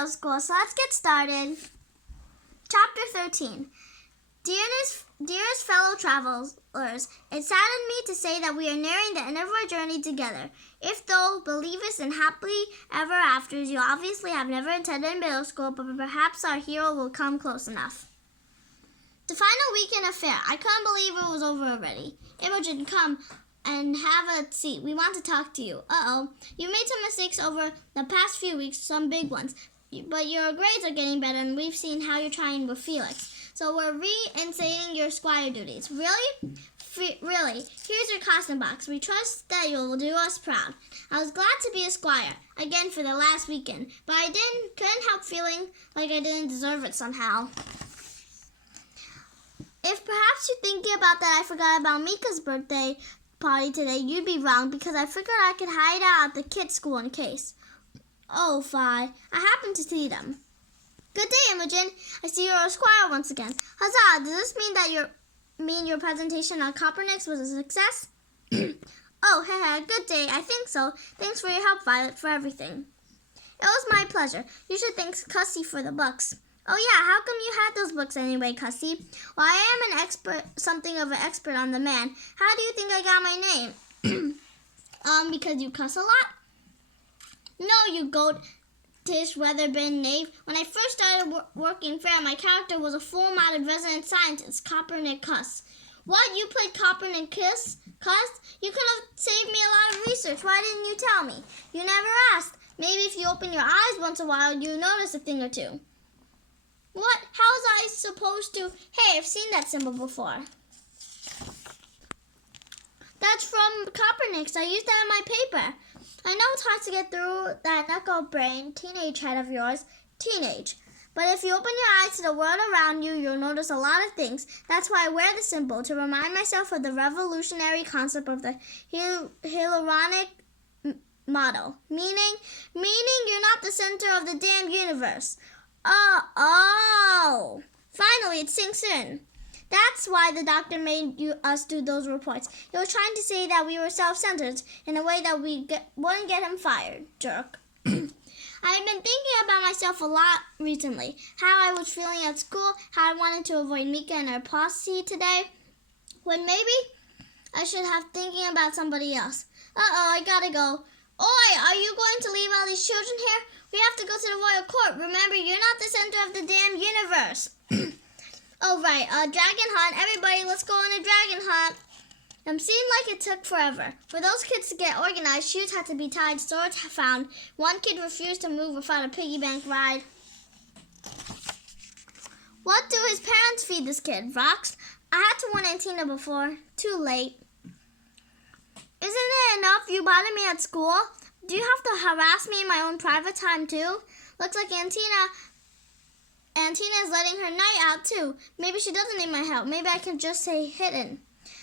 middle school, so let's get started. Chapter 13. Dearest fellow travelers, it saddens me to say that we are nearing the end of our journey together. If though believers in happily ever afters, you obviously have never attended middle school, but perhaps our hero will come close enough. The final weekend of Faire. I couldn't believe it was over already. Imogen, come and have a seat. We want to talk to you. You've made some mistakes over the past few weeks, some big ones. But your grades are getting better, and we've seen how you're trying with Felix. So we're reinstating your squire duties. Really? Really? Here's your costume box. We trust that you'll do us proud. I was glad to be a squire, again for the last weekend, but I couldn't help feeling like I didn't deserve it somehow. If perhaps you're thinking about that I forgot about Mika's birthday party today, you'd be wrong, because I figured I could hide out at the kids' school in case. Oh, Phi, I happened to see them. Good day, Imogen. I see you're a squire once again. Huzzah! Does this mean that your presentation on Copernicus was a success? Oh, good day. I think so. Thanks for your help, Violet, for everything. It was my pleasure. You should thank Cussie for the books. Oh yeah, how come you had those books anyway, Cussie? Well, I am something of an expert on the man. How do you think I got my name? Because you cuss a lot? No, you goatish, weather-bitten knave. When I first started working Faire, my character was a full-mounted resident scientist, Copernicus. What, you played Copernicus? You could have saved me a lot of research. Why didn't you tell me? You never asked. Maybe if you open your eyes once in a while, you notice a thing or two. What? How was I supposed to? Hey, I've seen that symbol before. That's from Copernicus. I used that in my paper. I know it's hard to get through that knuckle-brained teenage head of yours. Teenage. But if you open your eyes to the world around you, you'll notice a lot of things. That's why I wear the symbol, to remind myself of the revolutionary concept of the Hyaluronic model. Meaning you're not the center of the damn universe. Oh! Finally, it sinks in. That's why the doctor made us do those reports. He was trying to say that we were self-centered in a way that wouldn't get him fired. Jerk. I've been thinking about myself a lot recently. How I was feeling at school, how I wanted to avoid Mika and her posse today, when maybe I should have thinking about somebody else. I gotta go. Oi, are you going to leave all these children here? We have to go to the royal court. Remember, you're not the center of the damn universe. Oh, right. Dragon hunt. Everybody, let's go on a dragon hunt. Seemed like it took forever. For those kids to get organized, shoes had to be tied, swords found. One kid refused to move without a piggy bank ride. What do his parents feed this kid? Rocks? I had to warn Antina before. Too late. Isn't it enough you bother me at school? Do you have to harass me in my own private time, too? Looks like Antina is letting her night out, too. Maybe she doesn't need my help. Maybe I can just say hidden.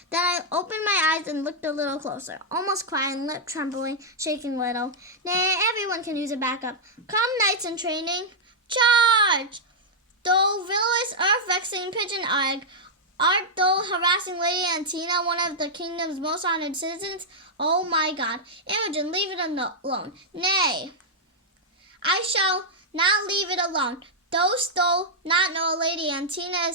Then I opened my eyes and looked a little closer, almost crying, lip trembling, shaking a little. Nay, everyone can use a backup. Come, knights in training. Charge! Thou vilest earth-vexing pigeon egg, art thou harassing Lady Antina, one of the kingdom's most honored citizens? Oh my God. Imogen, leave it alone. Nay, I shall not leave it alone. Dost thou not know Lady Antina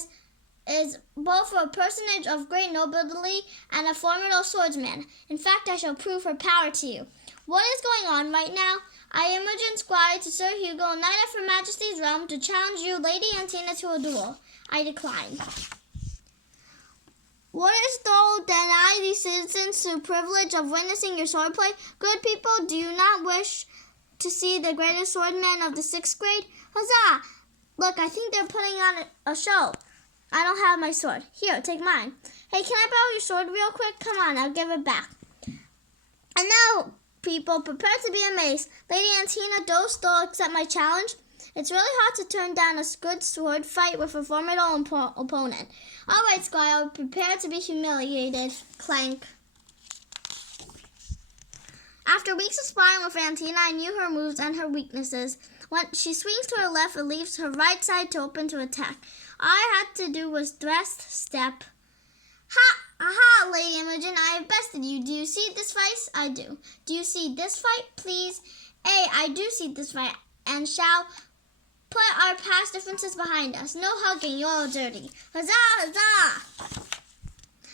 is both a personage of great nobility and a formidable swordsman. In fact, I shall prove her power to you. What is going on right now? I am Imogen, squire to Sir Hugo, knight of Her Majesty's realm, to challenge you, Lady Antina, to a duel. I decline. What is thou deny these citizens the privilege of witnessing your swordplay? Good people, do you not wish to see the greatest swordman of the 6th grade? Huzzah! Look, I think they're putting on a show. I don't have my sword. Here, take mine. Hey, can I borrow your sword real quick? Come on, I'll give it back. And now, people, prepare to be amazed. Lady Antina, dost thou accept my challenge? It's really hard to turn down a good sword fight with a formidable opponent. All right, squire, prepare to be humiliated. Clank. After weeks of sparring with Antina, I knew her moves and her weaknesses. When she swings to her left, it leaves her right side to open to attack. All I had to do was thrust, step. Ha! Aha, Lady Imogen, I have bested you. Do you see this fight? I do. Do you see this fight, please? I do see this fight, and shall put our past differences behind us. No hugging, you're all dirty. Huzzah, huzzah!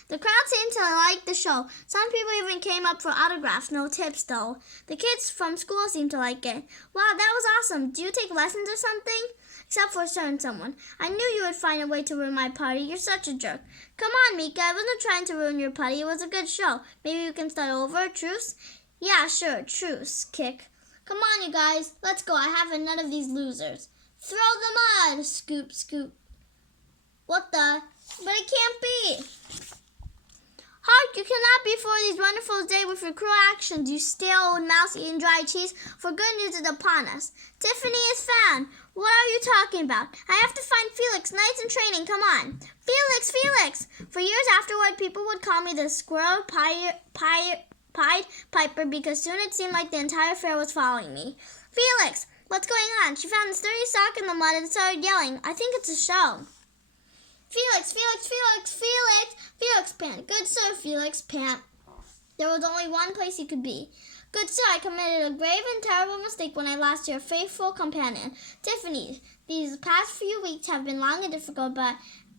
The crowd seemed to like the show. Some people even came up for autographs, no tips though. The kids from school seemed to like it. Wow, that was awesome. Do you take lessons or something? Except for a certain someone. I knew you would find a way to ruin my party. You're such a jerk. Come on, Mika. I wasn't trying to ruin your party. It was a good show. Maybe we can start over. Truce? Yeah, sure. Truce. Kick. Come on, you guys. Let's go. I haven't none of these losers. Throw the mud. Scoop, scoop. What the? But it can't be. Hark, you cannot be for these wonderful days with your cruel actions, you stale old mouse eating dry cheese, for good news is upon us. Tiffany is found. What are you talking about? I have to find Felix. Knight's in training. Come on. Felix, Felix! For years afterward, people would call me the squirrel Pied Piper because soon it seemed like the entire fair was following me. Felix, what's going on? She found a sturdy sock in the mud and started yelling. I think it's a show. Felix, Felix, Felix, Felix! Felix pant. Good sir, Felix pant. There was only one place he could be. Good sir, I committed a grave and terrible mistake when I lost your faithful companion, Tiffany. These past few weeks have been long and difficult, but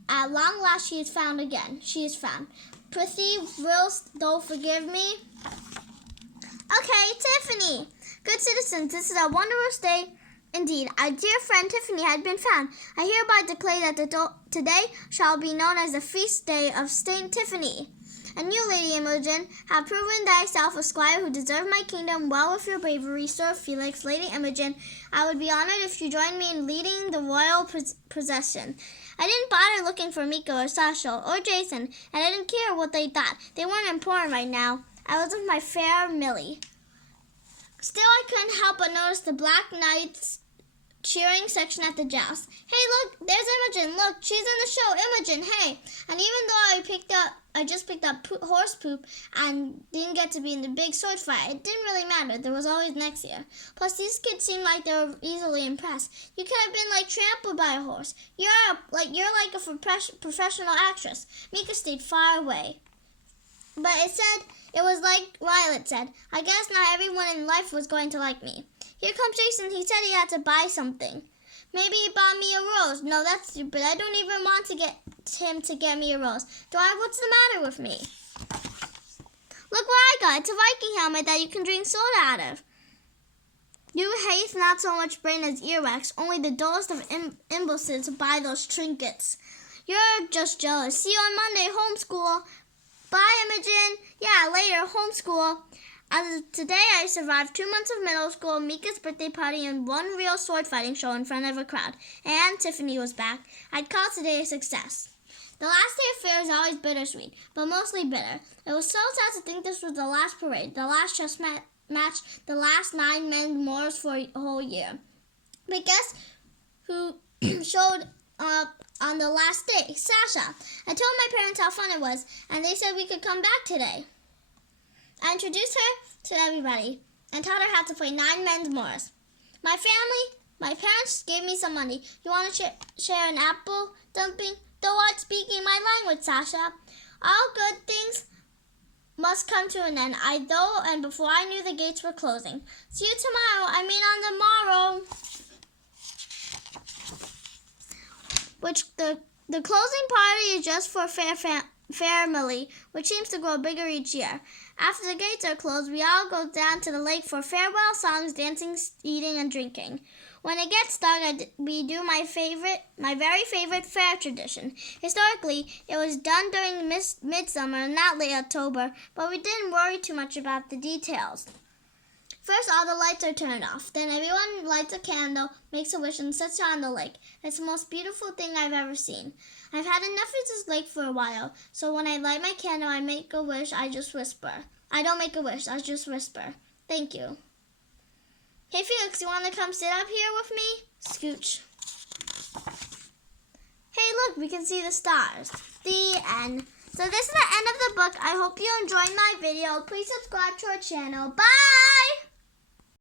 at long last she is found again. She is found. Prithee, willst thou forgive me? Okay, Tiffany. Good citizens, this is a wondrous day. Indeed, our dear friend Tiffany had been found. I hereby declare that today shall be known as the feast day of Saint Tiffany. And you, Lady Imogen, have proven thyself a squire who deserved my kingdom well with your bravery, Sir Felix. Lady Imogen, I would be honored if you joined me in leading the royal procession. I didn't bother looking for Miko or Sasha or Jason, and I didn't care what they thought. They weren't important right now. I was with my fair Millie. Still, I couldn't help but notice the Black Knights cheering section at the joust. Hey, look, there's Imogen. Look, she's in the show. Imogen, hey. And even though I just picked up horse poop and didn't get to be in the big sword fight, it didn't really matter. There was always next year. Plus, these kids seemed like they were easily impressed. You could have been like trampled by a horse. You're like a professional actress. Mika stayed far away. But it was like Violet said, I guess not everyone in life was going to like me. Here comes Jason. He said he had to buy something. Maybe he bought me a rose. No, that's stupid. I don't even want to get him to get me a rose. What's the matter with me? Look what I got. It's a Viking helmet that you can drink soda out of. You haste not so much brain as earwax. Only the dullest of imbeciles buy those trinkets. You're just jealous. See you on Monday, homeschool. Bye, Imogen. Yeah, later, homeschool. As of today, I survived 2 months of middle school, Mika's birthday party, and one real sword fighting show in front of a crowd. And Tiffany was back. I'd call today a success. The last day of fair is always bittersweet, but mostly bitter. It was so sad to think this was the last parade, the last chess match, the last 9 men's mores for a whole year. But guess who showed up on the last day? Sasha. I told my parents how fun it was, and they said we could come back today. I introduced her to everybody and taught her how to play 9 men's mores. My parents gave me some money. You want to share an apple dumping? Thou art speaking my language, Sasha. All good things must come to an end. And before I knew the gates were closing. See you tomorrow. I mean on the morrow. Which the closing party is just for family, which seems to grow bigger each year. After the gates are closed, we all go down to the lake for farewell songs, dancing, eating, and drinking. When it gets dark, we do my very favorite fair tradition. Historically, it was done during midsummer, not late October, but we didn't worry too much about the details. First, all the lights are turned off. Then everyone lights a candle, makes a wish, and sets it on the lake. It's the most beautiful thing I've ever seen. I've had enough of this lake for a while, so when I light my candle, I make a wish, I just whisper. I don't make a wish, I just whisper. Thank you. Hey, Felix, you want to come sit up here with me? Scooch. Hey, look, we can see the stars. The end. So this is the end of the book. I hope you enjoyed my video. Please subscribe to our channel. Bye!